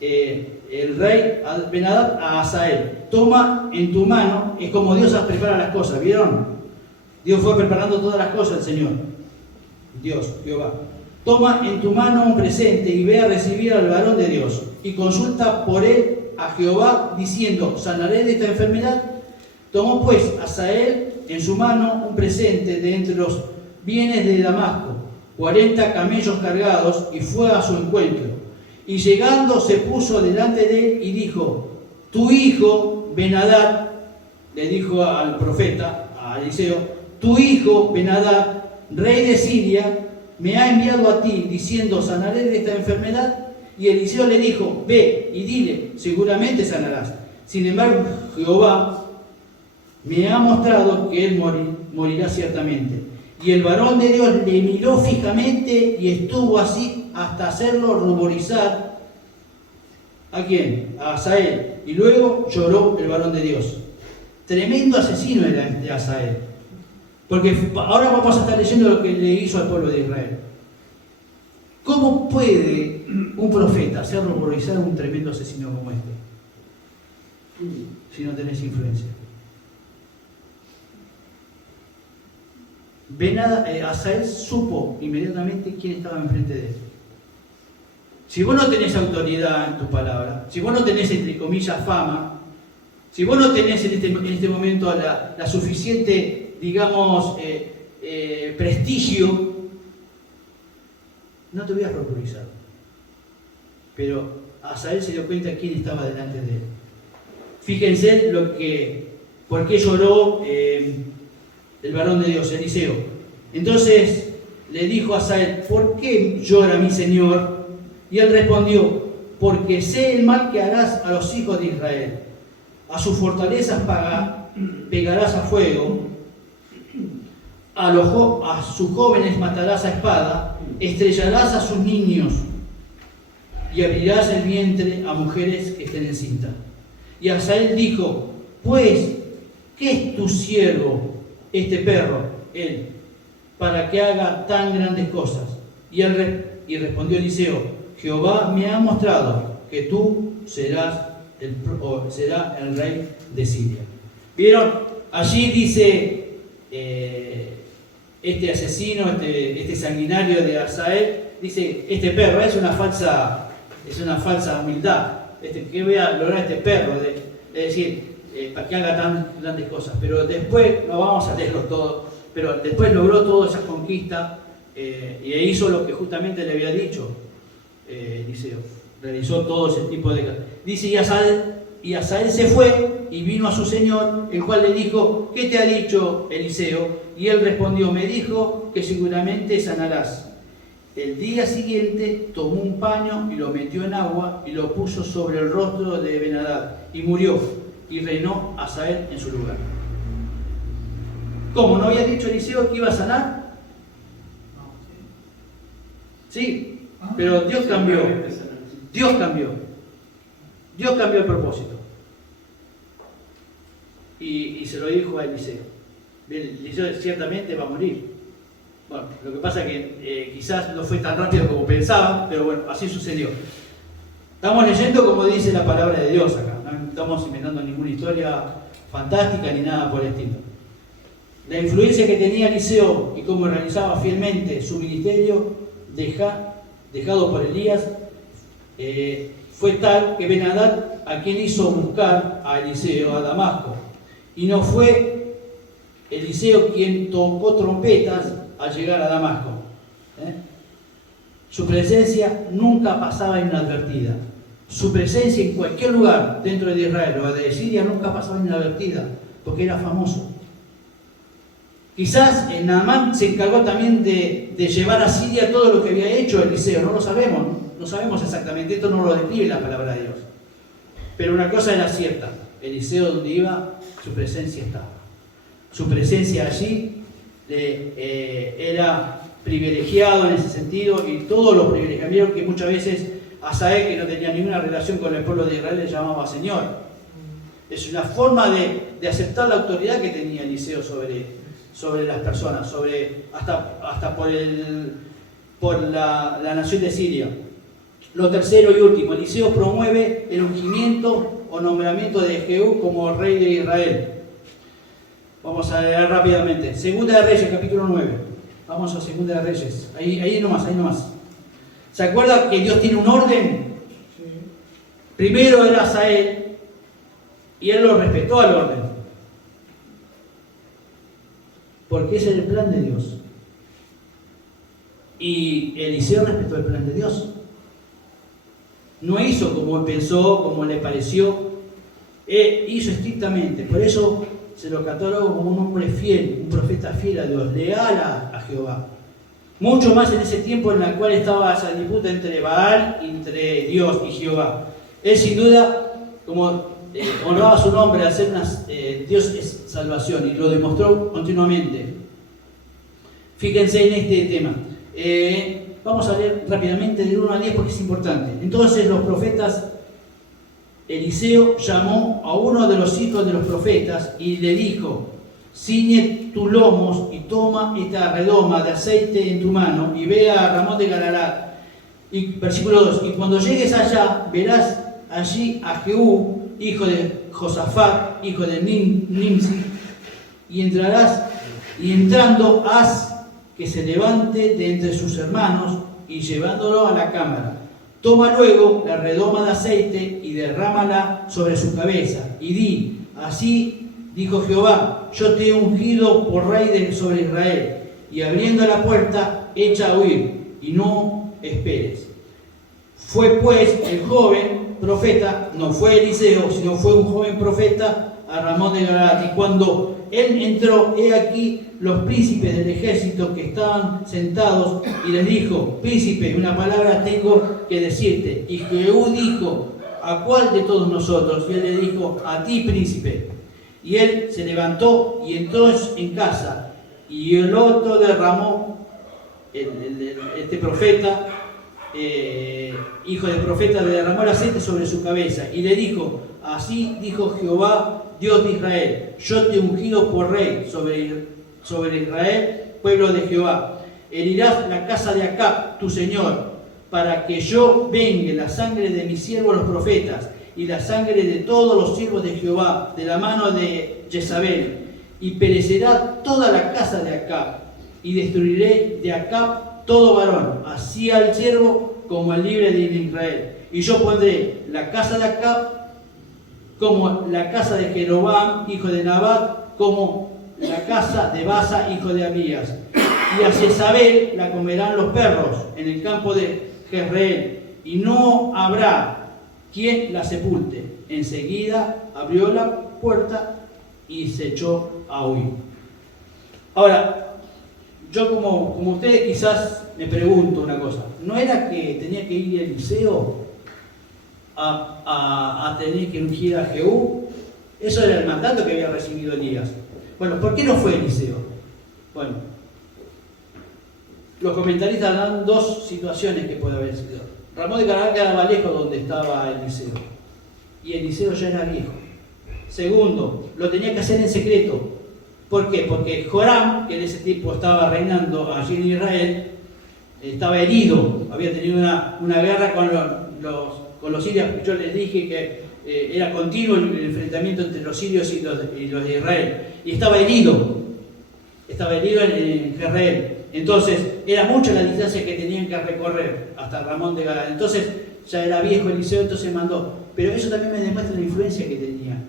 el rey Ben-Hadad a Hazael. Toma en tu mano, es como Dios prepara las cosas, ¿vieron? Dios fue preparando todas las cosas, el Señor. Dios, Jehová. Toma en tu mano un presente y ve a recibir al varón de Dios y consulta por él a Jehová diciendo, ¿sanaré de esta enfermedad? Tomó pues Hazael en su mano un presente de entre los bienes de Damasco, 40 camellos cargados, y fue a su encuentro. Y llegando se puso delante de él y dijo, tu hijo Ben-Hadad, le dijo al profeta, a Eliseo, tu hijo Ben-Hadad, rey de Siria, me ha enviado a ti diciendo, ¿sanaré de esta enfermedad? Y Eliseo le dijo, ve y dile, seguramente sanarás. Sin embargo, Jehová me ha mostrado que él morirá ciertamente. Y el varón de Dios le miró fijamente y estuvo así hasta hacerlo ruborizar. ¿A quién? A Hazael. Y luego lloró el varón de Dios. Tremendo asesino era este Hazael. Porque ahora vamos a estar leyendo lo que le hizo al pueblo de Israel. ¿Cómo puede un profeta hacer ruborizar a un tremendo asesino como este? Si no tenés influencia. Hazael supo inmediatamente quién estaba enfrente de él. Si vos no tenés autoridad en tu palabra, si vos no tenés, entre comillas, fama, si vos no tenés en este momento la suficiente, digamos, prestigio, no te voy a ruborizar. Pero Hazael se dio cuenta quién estaba delante de él. Fíjense por qué lloró el varón de Dios, Eliseo. Entonces le dijo a Hazael, ¿por qué llora mi señor? Y él respondió, porque sé el mal que harás a los hijos de Israel. A sus fortalezas pegarás a fuego, a sus jóvenes matarás a espada, estrellarás a sus niños y abrirás el vientre a mujeres que estén encintas. Y Hazael dijo, pues, ¿qué es tu siervo, este perro, él, para que haga tan grandes cosas? Y respondió Eliseo, Jehová me ha mostrado que tú será el rey de Siria. ¿Vieron? Allí dice este asesino, este sanguinario de Hazael, dice, este perro es una falsa humildad. ¿Qué voy a lograr este perro? Es decir, para que haga tan grandes cosas. Pero después, no vamos a leerlo todo, pero después logró toda esa conquista y hizo lo que justamente le había dicho Eliseo. Realizó todo ese tipo de cosas. Dice, y Hazael se fue y vino a su señor, el cual le dijo, ¿qué te ha dicho Eliseo? Y él respondió, me dijo que seguramente sanarás. El día siguiente tomó un paño y lo metió en agua y lo puso sobre el rostro de Ben-Hadad y murió, y reinó Hazael en su lugar. ¿Cómo? ¿No había dicho Eliseo que iba a sanar? Sí, pero Dios cambió. Dios cambió el propósito. y se lo dijo a Eliseo. Eliseo ciertamente va a morir. Bueno, lo que pasa es que quizás no fue tan rápido como pensaba, pero bueno, así sucedió. Estamos leyendo como dice la palabra de Dios acá, no estamos inventando ninguna historia fantástica ni nada por el estilo. La influencia que tenía Eliseo y cómo realizaba fielmente su ministerio dejado por Elías fue tal que Ben-Hadad a quien hizo buscar a Eliseo a Damasco. Y no fue Eliseo quien tocó trompetas al llegar a Damasco. Su presencia nunca pasaba inadvertida. Su presencia en cualquier lugar dentro de Israel o de Siria nunca pasaba inadvertida, porque era famoso. Quizás Naamán se encargó también de llevar a Siria todo lo que había hecho Eliseo, no lo sabemos, no sabemos exactamente, esto no lo describe la palabra de Dios. Pero una cosa era cierta, Eliseo donde iba, su presencia estaba. Su presencia allí era privilegiado en ese sentido, y todos los privilegios que muchas veces Asael, que no tenía ninguna relación con el pueblo de Israel, le llamaba Señor. Es una forma de aceptar la autoridad que tenía Eliseo sobre las personas, hasta por la nación de Siria. Lo tercero y último, Eliseo promueve el ungimiento o nombramiento de Jehú como rey de Israel. Vamos a leer rápidamente. Segunda de Reyes, capítulo 9. Vamos a Segunda de Reyes. Ahí nomás. ¿Se acuerda que Dios tiene un orden? Primero era Asael y él lo respetó al orden. Porque ese era el plan de Dios. Y Eliseo respetó el plan de Dios. No hizo como pensó, como le pareció. Hizo estrictamente. Por eso se lo catalogó como un hombre fiel, un profeta fiel a Dios, leal a Jehová. Mucho más en ese tiempo en el cual estaba esa disputa entre Baal, entre Dios y Jehová. Él sin duda, como honraba su nombre al ser Dios es salvación, y lo demostró continuamente. Fíjense en este tema. Vamos a leer rápidamente del 1 al 10 porque es importante. Entonces los profetas, Eliseo llamó a uno de los hijos de los profetas y le dijo: ciñe tus lomos y toma esta redoma de aceite en tu mano y ve a Ramón de Galaad. Y versículo 2: y cuando llegues allá, verás allí a Jehú, hijo de Josafat, hijo de Nimsi, y entrarás, y entrando haz que se levante de entre sus hermanos, y llevándolo a la cámara, toma luego la redoma de aceite y derrámala sobre su cabeza, y di: así dijo Jehová, yo te he ungido por rey sobre Israel, y abriendo la puerta, echa a huir, y no esperes. Fue pues el joven profeta, no fue Eliseo, sino fue un joven profeta a Ramón de Galaad, y cuando él entró, he aquí los príncipes del ejército que estaban sentados, y les dijo: príncipe, una palabra tengo que decirte. Y Jehú dijo: ¿a cuál de todos nosotros? Y él le dijo: a ti, príncipe. Y él se levantó y entró en casa, y el otro derramó, este profeta, hijo del profeta, le derramó el aceite sobre su cabeza, y le dijo: así dijo Jehová, Dios de Israel, yo te he ungido por rey sobre Israel, pueblo de Jehová. Herirás la casa de Acab, tu señor, para que yo vengue la sangre de mis siervos los profetas, y la sangre de todos los siervos de Jehová, de la mano de Jezabel, y perecerá toda la casa de Acab, y destruiré de Acab todo varón, así al siervo como al libre de Israel. Y yo pondré la casa de Acab como la casa de Jeroboam, hijo de Nabat, como la casa de Basa, hijo de Abías. Y a Jezabel la comerán los perros en el campo de Jezreel, y no habrá quien la sepulte. Enseguida abrió la puerta y se echó a huir. Ahora, yo como ustedes quizás me pregunto una cosa: ¿no era que tenía que ir Eliseo a tener que ungir a Jehú? Eso era el mandato que había recibido Elías. Bueno, ¿por qué no fue Eliseo? Bueno, los comentaristas dan dos situaciones que puede haber sido. Ramón de Galaad quedaba lejos donde estaba Eliseo, y Eliseo ya era viejo. Segundo, lo tenía que hacer en secreto. ¿Por qué? Porque Joram, que en ese tiempo estaba reinando allí en Israel, estaba herido, había tenido una guerra con los sirios. Yo les dije que era continuo el enfrentamiento entre los sirios y los de Israel. Y estaba herido en Jezreel. Entonces, era mucha la distancia que tenían que recorrer hasta Ramón de Galán. Entonces, ya era viejo Eliseo, entonces mandó. Pero eso también me demuestra la influencia que tenía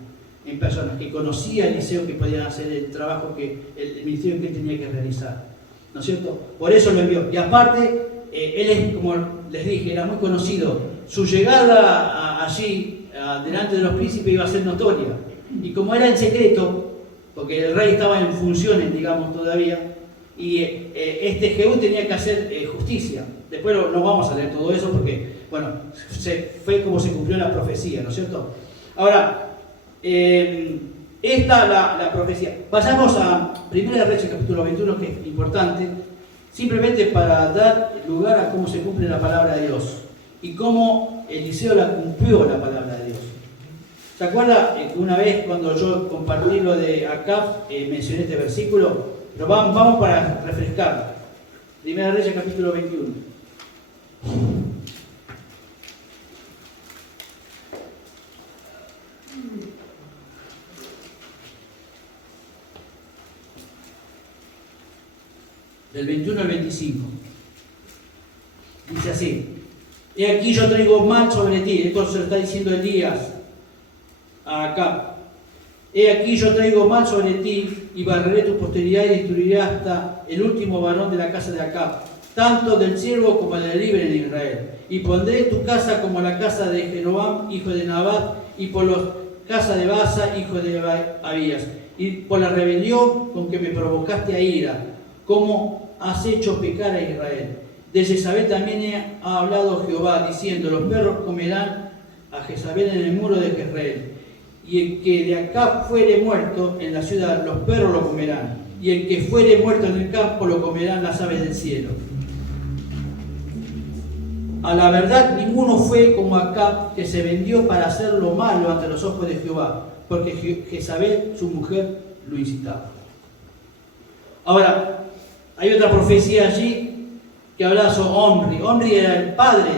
en personas, que conocía a Eliseo, que podían hacer el trabajo, el ministerio que él tenía que realizar. ¿No es cierto? Por eso lo envió. Y aparte, él es, como les dije, era muy conocido. Su llegada allí, delante de los príncipes, iba a ser notoria. Y como era en secreto, porque el rey estaba en funciones, digamos, todavía, y este Jehú tenía que hacer justicia. Después no vamos a leer todo eso porque, bueno, fue como se cumplió la profecía, ¿no es cierto? Ahora, esta la profecía. Pasamos a 1 Reyes capítulo 21, que es importante, simplemente para dar lugar a cómo se cumple la palabra de Dios y cómo Eliseo la cumplió la palabra de Dios. ¿Se acuerda que una vez cuando yo compartí lo de Acab, mencioné este versículo? Pero vamos para refrescarlo. 1 Reyes capítulo 21. Del 21 al 25. Dice así: He aquí yo traigo mal sobre ti. Esto se lo está diciendo Elías a Acab. He aquí yo traigo mal sobre ti y barreré tu posteridad y destruiré hasta el último varón de la casa de Acab, tanto del siervo como del libre en Israel. Y pondré tu casa como la casa de Jeroboam, hijo de Nabat, y por la casa de Baasa, hijo de Abías, y por la rebelión con que me provocaste a ira, como has hecho pecar a Israel. De Jezabel también ha hablado Jehová, diciendo: los perros comerán a Jezabel en el muro de Jezreel. Y el que de acá fuere muerto en la ciudad, los perros lo comerán. Y el que fuere muerto en el campo, lo comerán las aves del cielo. A la verdad, ninguno fue como Acab, que se vendió para hacer lo malo ante los ojos de Jehová, porque Jezabel, su mujer, lo incitaba. Ahora, hay otra profecía allí que habla sobre Omri. Omri era el padre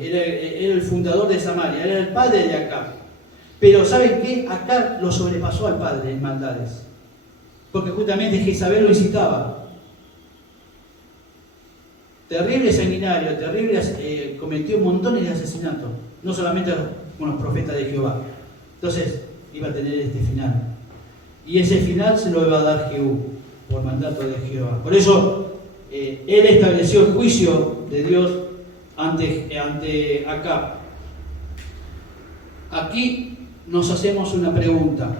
era el fundador de Samaria, era el padre de Acab. Pero ¿saben qué? Acab lo sobrepasó al padre en maldades, porque justamente Jezabel lo incitaba. Terrible sanguinario, terrible, cometió montones de asesinatos, no solamente con los profetas de Jehová. Entonces iba a tener este final. Y ese final se lo iba a dar Jehú, por mandato de Jehová. Por eso él estableció el juicio de Dios ante Acab. Aquí nos hacemos una pregunta.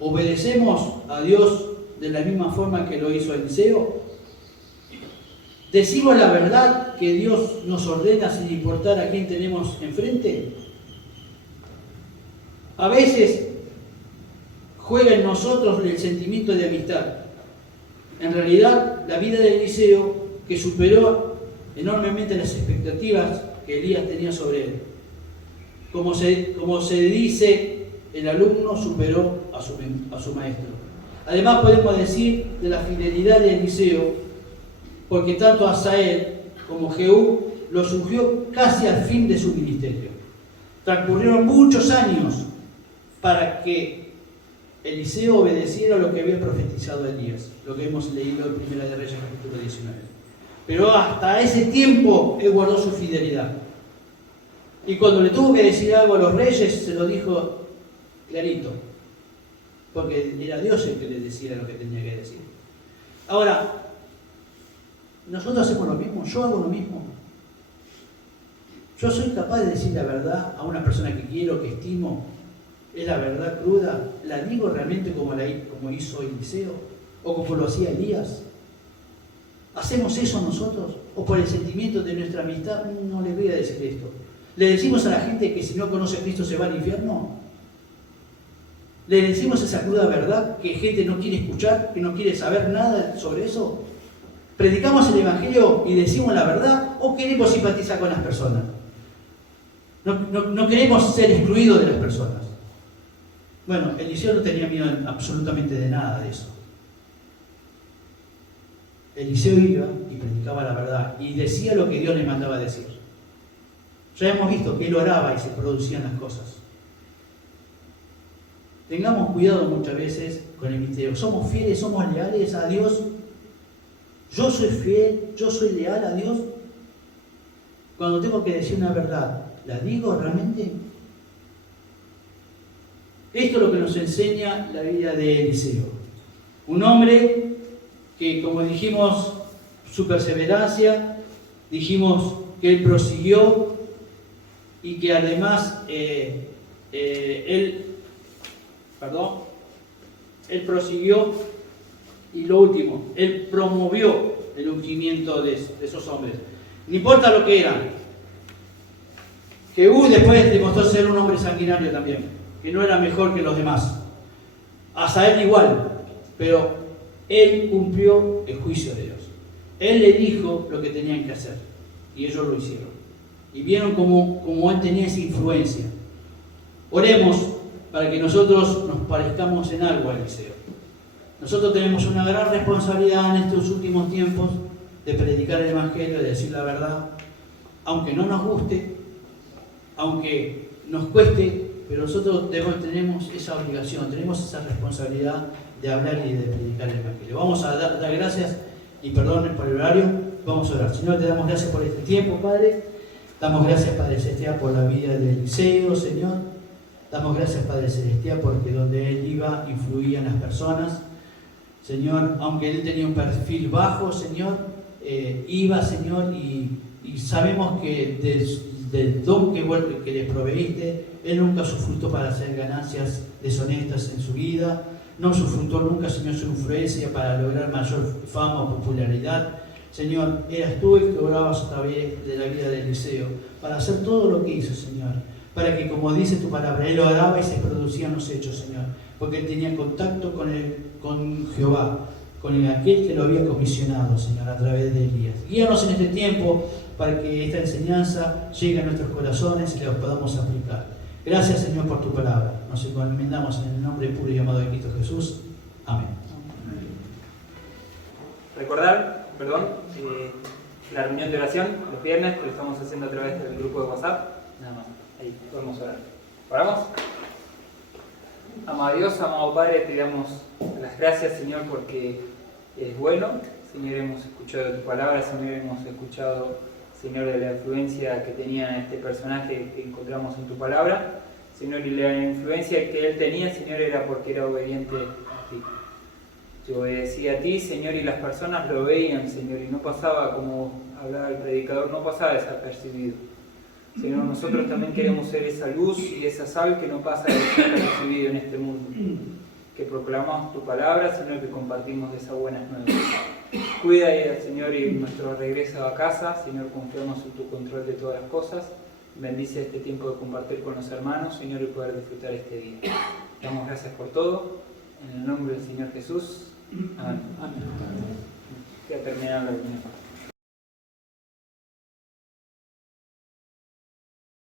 ¿Obedecemos a Dios de la misma forma que lo hizo Eliseo? ¿Decimos la verdad que Dios nos ordena sin importar a quién tenemos enfrente? A veces juega en nosotros el sentimiento de amistad. En realidad, la vida de Eliseo, que superó enormemente las expectativas que Elías tenía sobre él. Como se dice, el alumno superó a su maestro. Además, podemos decir de la fidelidad de Eliseo, porque tanto Asael como Jehú lo ungió casi al fin de su ministerio. Transcurrieron muchos años para que Eliseo obedeciera lo que había profetizado Elías, lo que hemos leído en 1 Reyes capítulo 19. Pero hasta ese tiempo él guardó su fidelidad. Y cuando le tuvo que decir algo a los reyes, se lo dijo clarito, porque era Dios el que le decía lo que tenía que decir. Ahora, nosotros hacemos lo mismo, yo hago lo mismo. Yo soy capaz de decir la verdad a una persona que quiero, que estimo. ¿Es la verdad cruda? ¿La digo realmente como hizo Eliseo? ¿O como lo hacía Elías? ¿Hacemos eso nosotros? ¿O por el sentimiento de nuestra amistad? No les voy a decir esto. ¿Le decimos a la gente que si no conoce a Cristo se va al infierno? ¿Le decimos esa cruda verdad que gente no quiere escuchar, que no quiere saber nada sobre eso? ¿Predicamos el Evangelio y decimos la verdad o queremos simpatizar con las personas? No queremos ser excluidos de las personas. Bueno, Eliseo no tenía miedo absolutamente de nada de eso. Eliseo iba y predicaba la verdad y decía lo que Dios le mandaba a decir. Ya hemos visto que él oraba y se producían las cosas. Tengamos cuidado muchas veces con el misterio. ¿Somos fieles, somos leales a Dios? ¿Yo soy fiel, yo soy leal a Dios? Cuando tengo que decir una verdad, ¿la digo realmente? Esto es lo que nos enseña la vida de Eliseo. Un hombre que, como dijimos, su perseverancia, dijimos que él prosiguió y que además él prosiguió y lo último, él promovió el ungimiento de esos hombres. No importa lo que eran. Jehú después demostró ser un hombre sanguinario también, que no era mejor que los demás. Asael igual, pero él cumplió el juicio de Dios. Él le dijo lo que tenían que hacer y ellos lo hicieron. Y vieron cómo él tenía esa influencia. Oremos para que nosotros nos parezcamos en algo a Eliseo. Nosotros tenemos una gran responsabilidad en estos últimos tiempos de predicar el Evangelio, de decir la verdad, aunque no nos guste, aunque nos cueste, pero nosotros tenemos esa obligación, tenemos esa responsabilidad de hablar y de predicar el Evangelio. Vamos a dar gracias y perdonen por el horario. Vamos a orar. Señor, te damos gracias por este tiempo, Padre. Damos gracias, Padre Celestial, por la vida de Eliseo, Señor. Damos gracias, Padre Celestial, porque donde él iba influían las personas. Señor, aunque él tenía un perfil bajo, Señor, iba, Señor, y sabemos que del don que le proveíste, él nunca sufrutó para hacer ganancias deshonestas en su vida, no sufrutó nunca, Señor, su influencia para lograr mayor fama o popularidad. Señor, eras tú el que orabas a través de la vida de Eliseo para hacer todo lo que hizo, Señor, para que, como dice tu palabra, él oraba y se producían los hechos, Señor, porque él tenía contacto con Jehová, con aquel que lo había comisionado, Señor, a través de Elías. Guíanos en este tiempo para que esta enseñanza llegue a nuestros corazones y la podamos aplicar. Gracias, Señor, por tu palabra. Nos encomendamos en el nombre puro y amado de Cristo Jesús. Amén. Recordar, la reunión de oración los viernes, que lo estamos haciendo a través del grupo de WhatsApp. Nada más, ahí podemos orar. ¿Oramos? Amado Dios, amado Padre, te damos las gracias, Señor, porque es bueno. Señor, hemos escuchado tu palabra, Señor, hemos escuchado, Señor, de la influencia que tenía este personaje que encontramos en tu palabra. Señor, y la influencia que él tenía, Señor, era porque era obediente a ti. Te obedecía a ti, Señor, y las personas lo veían, Señor, y no pasaba, como hablaba el predicador, no pasaba desapercibido. Señor, nosotros también queremos ser esa luz y esa sal que no pasa desapercibido en este mundo. Que proclamamos tu palabra, Señor, que compartimos de esas buenas nuevas. Cuida, Señor, y nuestro regreso a casa, Señor, confiamos en tu control de todas las cosas. Bendice este tiempo de compartir con los hermanos, Señor, y poder disfrutar este día. Damos gracias por todo. En el nombre del Señor Jesús. Amén. Ya terminamos la reunión.